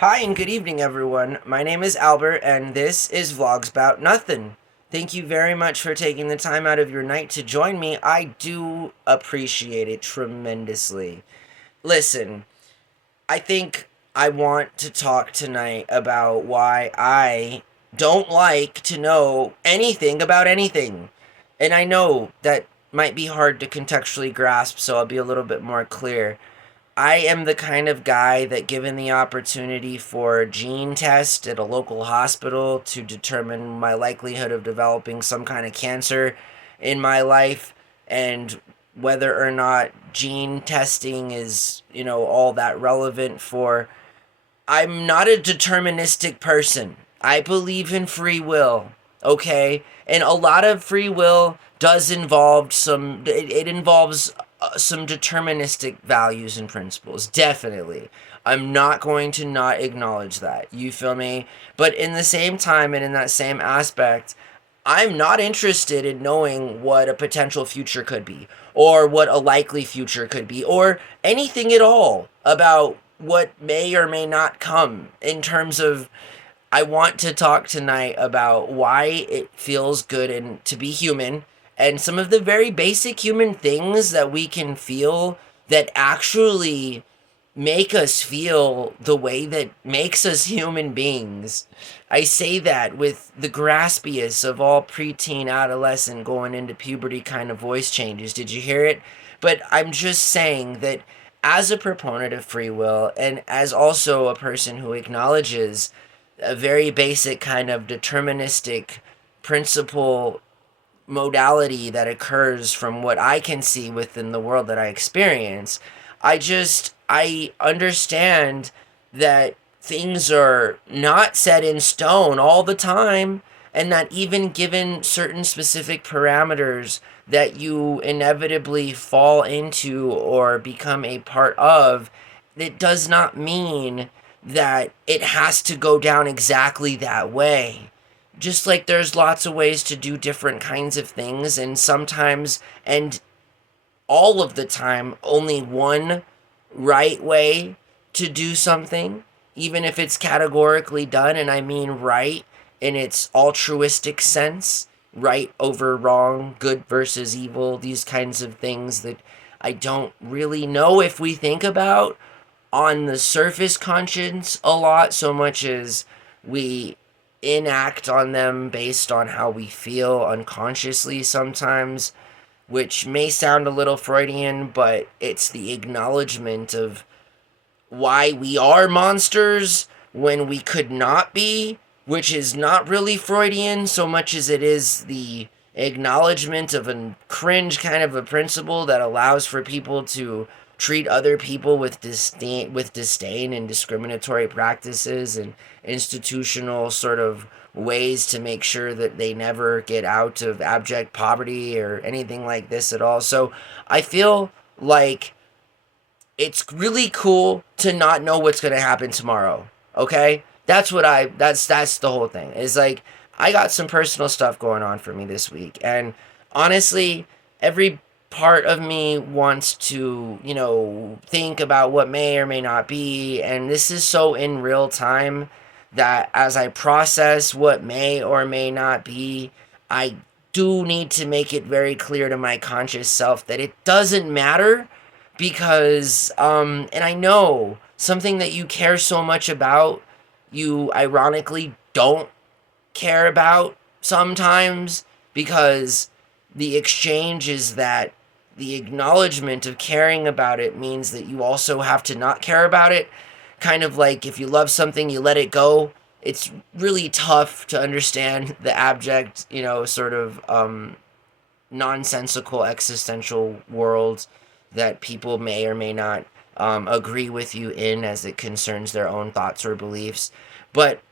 Hi and good evening, everyone. My name is Albert, and this is Vlogs About Nothing. Thank you very much for taking the time out of your night to join me. I do appreciate it tremendously. Listen, I think I want to talk tonight about why I don't like to know anything about anything. And I know that might be hard to contextually grasp, so I'll be a little bit more clear. I am the kind of guy that, given the opportunity for a gene test at a local hospital to determine my likelihood of developing some kind of cancer in my life, and whether or not gene testing is, all that relevant for, I'm not a deterministic person. I believe in free will, okay? And a lot of free will does involve it involves some deterministic values and principles, definitely. I'm not going to not acknowledge that. You feel me? But in the same time and in that same aspect, I'm not interested in knowing what a potential future could be, or what a likely future could be, or anything at all about what may or may not come in terms of. I want to talk tonight about why it feels good and to be human, and some of the very basic human things that we can feel that actually make us feel the way that makes us human beings. I say that with the graspiest of all preteen, adolescent, going into puberty kind of voice changes. Did you hear it? But I'm just saying that as a proponent of free will, and as also a person who acknowledges a very basic kind of deterministic principle modality that occurs from what I can see within the world that I experience, I understand that things are not set in stone all the time, and that even given certain specific parameters that you inevitably fall into or become a part of, it does not mean that it has to go down exactly that way. Just like there's lots of ways to do different kinds of things, and sometimes, and all of the time, only one right way to do something, even if it's categorically done, and I mean right in its altruistic sense, right over wrong, good versus evil, these kinds of things that I don't really know if we think about on the surface conscience a lot, so much as we enact on them based on how we feel unconsciously sometimes, which may sound a little Freudian, but it's the acknowledgement of why we are monsters when we could not be, which is not really Freudian so much as it is the acknowledgement of a cringe kind of a principle that allows for people to treat other people with disdain and discriminatory practices and institutional sort of ways to make sure that they never get out of abject poverty or anything like this at all. So I feel like it's really cool to not know what's going to happen tomorrow. Okay? That's the whole thing. Is like I got some personal stuff going on for me this week, and honestly, every part of me wants to, think about what may or may not be, and this is so in real time that as I process what may or may not be, I do need to make it very clear to my conscious self that it doesn't matter, because and I know something that you care so much about, you ironically don't care about sometimes, because the exchange is that the acknowledgement of caring about it means that you also have to not care about it. Kind of like if you love something, you let it go. It's really tough to understand the abject, sort of nonsensical existential world that people may or may not agree with you in as it concerns their own thoughts or beliefs. But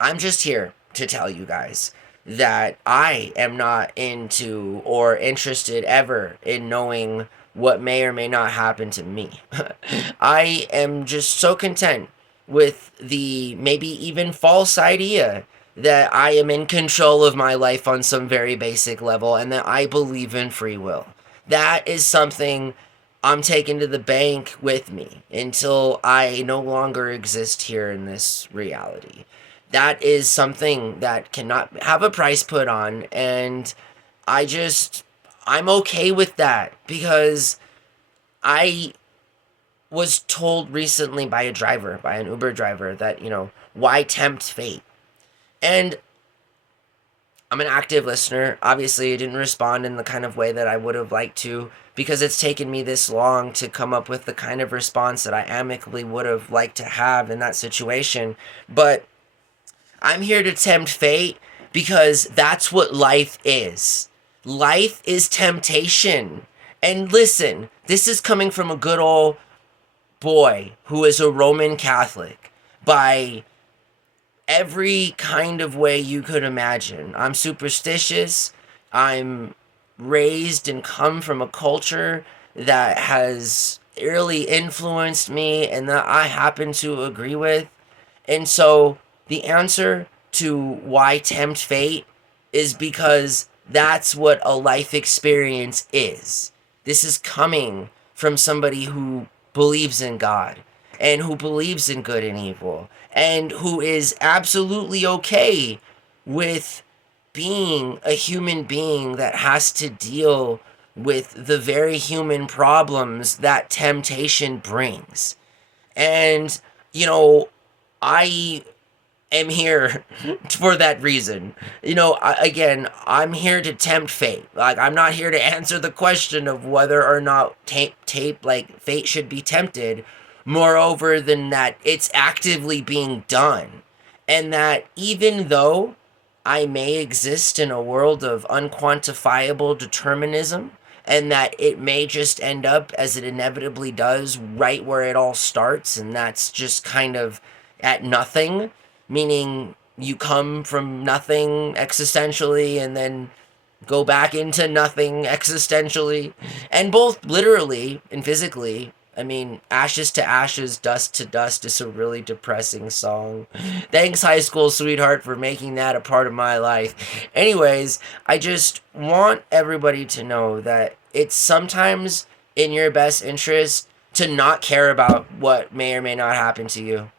I'm just here to tell you guys that I am not into or interested ever in knowing what may or may not happen to me. I am just so content with the maybe even false idea that I am in control of my life on some very basic level and that I believe in free will. That is something I'm taken to the bank with me until I no longer exist here in this reality. That is something that cannot have a price put on, and I just, I'm okay with that because I was told recently by a driver, by an Uber driver, that, why tempt fate? And I'm an active listener. Obviously, I didn't respond in the kind of way that I would have liked to because it's taken me this long to come up with the kind of response that I amicably would have liked to have in that situation. But I'm here to tempt fate because that's what life is. Life is temptation. And listen, this is coming from a good old boy who is a Roman Catholic by every kind of way you could imagine. I'm superstitious. I'm raised and come from a culture that has really influenced me and that I happen to agree with. And so the answer to why tempt fate is because that's what a life experience is. This is coming from somebody who believes in God and who believes in good and evil and who is absolutely okay with being a human being that has to deal with the very human problems that temptation brings. And, I am here for that reason. Again, I'm here to tempt fate. Like, I'm not here to answer the question of whether or not like fate should be tempted. Moreover than that, it's actively being done. And that even though I may exist in a world of unquantifiable determinism, and that it may just end up as it inevitably does right where it all starts, and that's just kind of at nothing, meaning you come from nothing existentially and then go back into nothing existentially, and both literally and physically. I mean, ashes to ashes, dust to dust is a really depressing song. Thanks, high school sweetheart, for making that a part of my life. Anyways, I just want everybody to know that it's sometimes in your best interest to not care about what may or may not happen to you.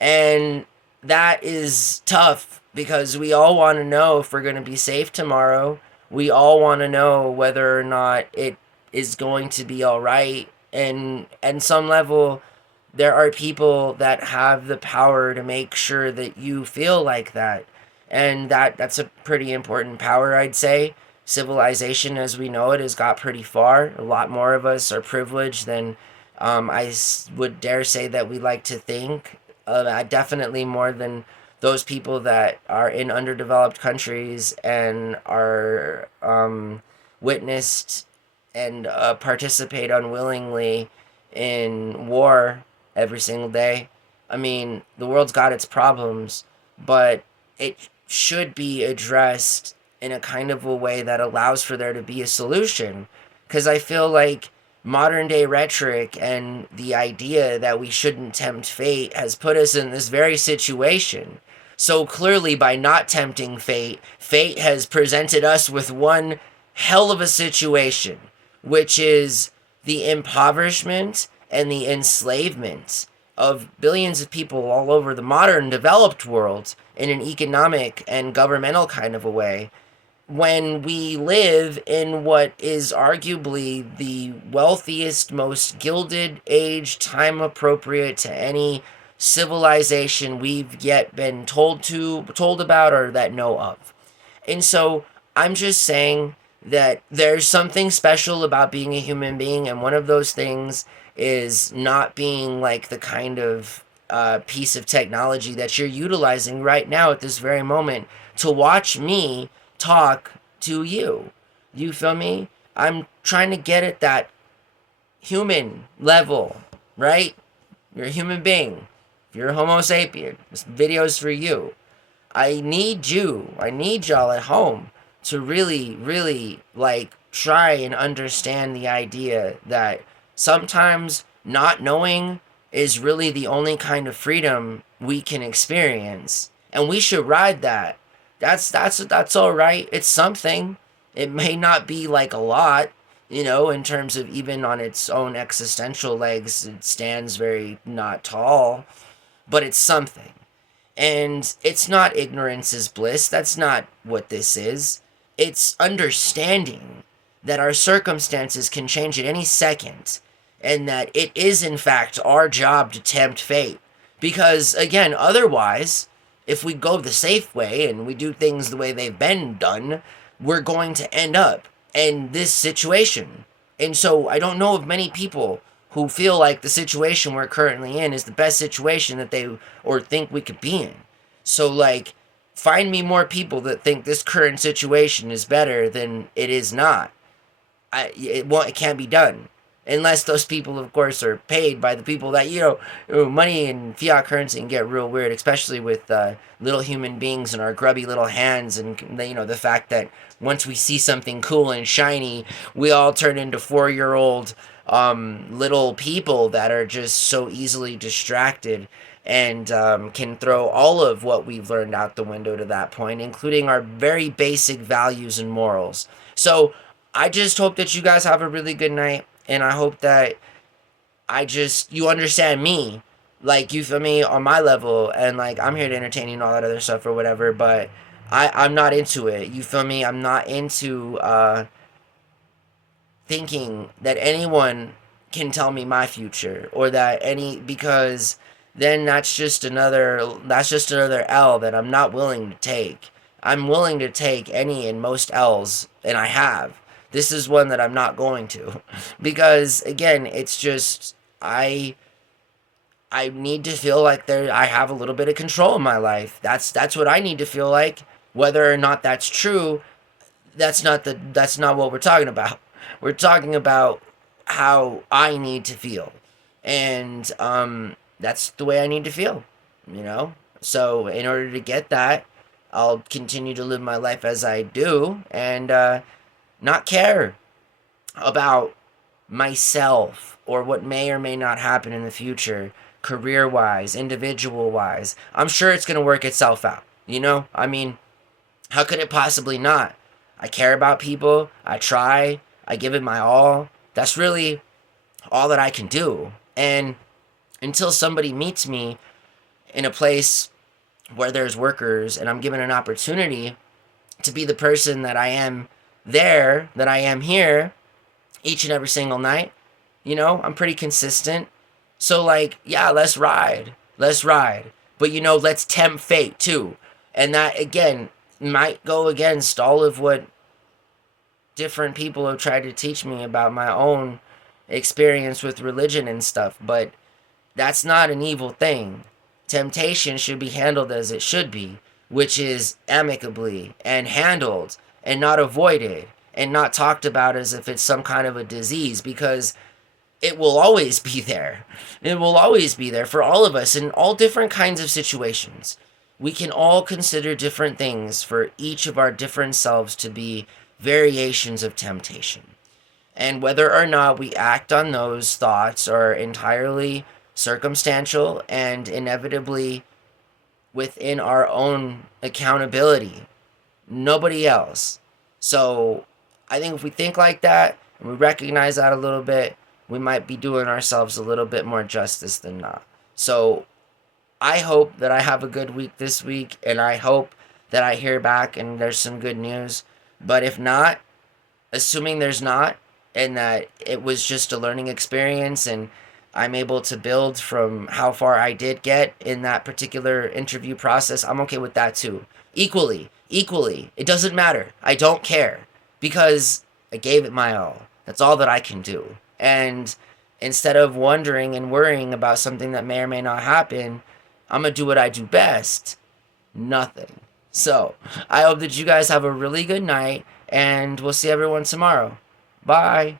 And that is tough because we all want to know if we're going to be safe tomorrow. We all want to know whether or not it is going to be all right. And some level, there are people that have the power to make sure that you feel like that. And that's a pretty important power, I'd say. Civilization as we know it has got pretty far. A lot more of us are privileged than would dare say that we like to think. Definitely more than those people that are in underdeveloped countries and are witnessed and participate unwillingly in war every single day. I mean, the world's got its problems, but it should be addressed in a kind of a way that allows for there to be a solution. Because I feel like modern day rhetoric and the idea that we shouldn't tempt fate has put us in this very situation. So clearly, by not tempting fate, fate has presented us with one hell of a situation, which is the impoverishment and the enslavement of billions of people all over the modern developed world in an economic and governmental kind of a way, when we live in what is arguably the wealthiest, most gilded age, time appropriate to any civilization we've yet been told about or that know of. And so I'm just saying that there's something special about being a human being, and one of those things is not being like the kind of piece of technology that you're utilizing right now at this very moment to watch me talk to you. You feel me? I'm trying to get at that human level, right? You're a human being. If you're a Homo sapien, this video's for you. I need you. I need y'all at home to really, really try and understand the idea that sometimes not knowing is really the only kind of freedom we can experience, and we should ride that. That's all right. It's something. It may not be like a lot. in terms of even on its own existential legs, it stands very not tall, but it's something. And it's not ignorance is bliss. That's not what this is. It's understanding that our circumstances can change at any second, and that it is, in fact, our job to tempt fate. Because, again, otherwise, if we go the safe way and we do things the way they've been done, we're going to end up in this situation. And so I don't know of many people who feel like the situation we're currently in is the best situation that they or think we could be in. So, like, find me more people that think this current situation is better than it is not. It can't be done unless those people, of course, are paid by the people that money and fiat currency can get real weird, especially with little human beings and our grubby little hands, and the fact that once we see something cool and shiny, we all turn into 4-year-old little people that are just so easily distracted, and can throw all of what we've learned out the window to that point, including our very basic values and morals. So I just hope that you guys have a really good night, and I hope that you understand me, like, you feel me, on my level, and like I'm here to entertain you and all that other stuff or whatever, but I'm not into it. You feel me? I'm not into thinking that anyone can tell me my future, or that because then that's just another L that I'm not willing to take. I'm willing to take any and most L's, and I have. This is one that I'm not going to, because again, it's just I need to feel like I have a little bit of control in my life. That's what I need to feel like. Whether or not that's true, that's not what we're talking about. We're talking about how I need to feel, and that's the way I need to feel. So in order to get that, I'll continue to live my life as I do, and not care about myself or what may or may not happen in the future, career wise, individual wise. I'm sure it's going to work itself out. I mean, how could it possibly not? I care about people. I try. I give it my all. That's really all that I can do. And until somebody meets me in a place where there's workers and I'm given an opportunity to be the person that I am there, that I am here each and every single night, I'm pretty consistent. So, like, yeah, let's ride. Let's ride. But, let's tempt fate too. And that, again, might go against all of what different people have tried to teach me about my own experience with religion and stuff. But that's not an evil thing. Temptation should be handled as it should be, which is amicably and handled and not avoided and not talked about as if it's some kind of a disease, because it will always be there. It will always be there for all of us in all different kinds of situations. We can all consider different things for each of our different selves to be variations of temptation. And whether or not we act on those thoughts are entirely circumstantial and inevitably within our own accountability. Nobody else. So I think if we think like that and we recognize that a little bit, we might be doing ourselves a little bit more justice than not. So I hope that I have a good week this week, and I hope that I hear back and there's some good news. But if not, assuming there's not, and that it was just a learning experience and I'm able to build from how far I did get in that particular interview process, I'm okay with that too. Equally. It doesn't matter. I don't care, because I gave it my all. That's all that I can do. And instead of wondering and worrying about something that may or may not happen, I'm going to do what I do best. Nothing. So, I hope that you guys have a really good night, and we'll see everyone tomorrow. Bye.